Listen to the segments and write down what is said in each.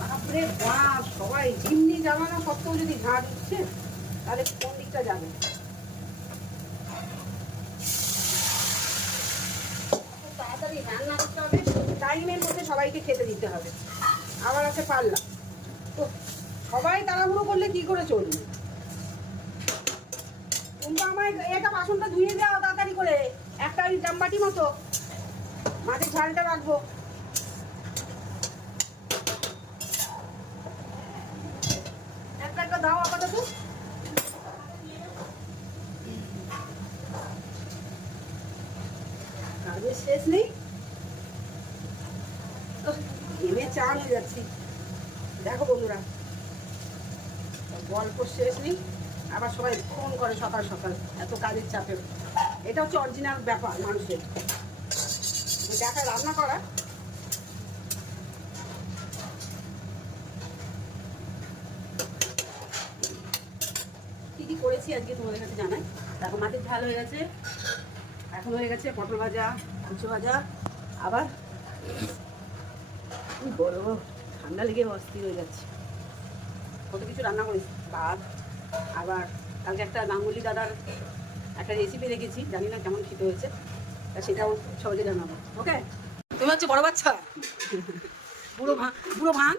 বাপরে বাপ, সবাই জিমনি জামানা সত্ত্বেও যদি ঝাঁট উঠছে তাহলে কোন দিকটা যাবে? তাড়াতাড়ি রান্না করতে হবে, টাইমের মধ্যে সবাইকে খেতে দিতে হবে। আবার আছে পাল্লা, তো সবাই তাড়াহুড়ো করলে কি করে চলবে? কিন্তু আমায় এটা বাসনটা ধুয়ে দাও তাড়াতাড়ি করে, একটা ওই জামবাটি মতো মাছের ঝালটা রাখবো। একটা দাও আপাতত। কাজের শেষ নেই, ঘেমে চান হয়ে যাচ্ছি। দেখো বন্ধুরা, গল্প শেষ নেই, আবার সবাই ফোন করে সকাল সকাল এত কাজের চাপে। এটা হচ্ছে অরিজিনাল ব্যাপার মানুষের, দেখা রান্না করা। কি কি করেছি আজকে তোমাদের কাছে জানাই। দেখো মাছের ঝাল হয়ে গেছে, এখন হয়ে গেছে পটল ভাজা, উঁচু ভাজা, আবার বড় ঠান্ডা লেগে অস্থির হয়ে যাচ্ছে। কত কিছু রান্না করেছি, ভাত, আবার কালকে একটা গাঙ্গুলি দাদার একটা রেসিপি রেখেছি, জানি না কেমন খেতে হয়েছে, তা সেটাও সহজে জানাবো। ওকে, তুমি হচ্ছে বড় বাচ্চা, বুড়ো ভাঙ,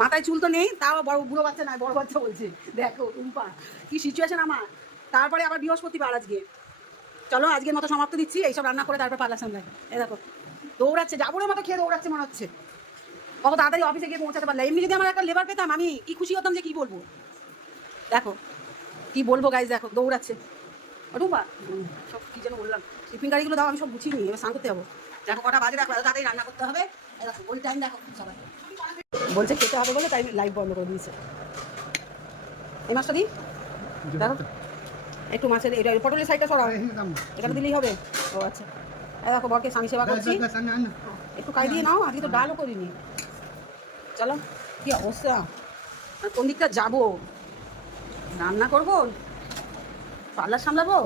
মাথায় চুল তো নেই, তাও বড় বুড়ো বাচ্চা নয়, বড় বাচ্চা বলছে। দেখো টুম্পা কি সিচুয়েশন আমার। তারপরে আবার বৃহস্পতিবার আজকে। চলো আজকের মতো সমাপ্ত দিচ্ছি, এইসব রান্না করে তারপর পাল্লা সামলাই। এ দেখো দৌড়াচ্ছে, জাবরের মতো খেয়ে দৌড়াচ্ছে মনে হচ্ছে। কত তাড়াতাড়ি অফিসে গিয়ে পৌঁছাতে পারলাম। এমনি যদি আমার একটা লেবার পেতাম আমি কি খুশি হতাম যে কি বলবো। দেখো কি বলবো গাইজ, দেখো দৌড়াচ্ছে। টুম্পা সব কি যেন বললাম, টিফিন গাড়িগুলো দাও, আমি সব গুছিয়ে নিই, এবার স্নান করতে যাবো। দেখো কটা বাজে, দেখো তাড়াতাড়ি রান্না করতে হবে। দেখো বলি টাইম দেখো, সবাই বলছে খেতে হবে বলে তাই লাইভ বন্ধ করে দিয়েছে। এই মাছটা দিই, দেখো একটু মাছের এটা পটলের সাইডটা সরাও, এখানে দিলেই হবে। ও আচ্ছা, দেখো বরকে স্বামী সেবা করছি, একটু খাই দিয়ে নাও। আজকে তো ডালও করিনি। চলো কি অবস্থা, কোন দিকটা যাবো, রান্না করবো, পার্লার সামলাবো।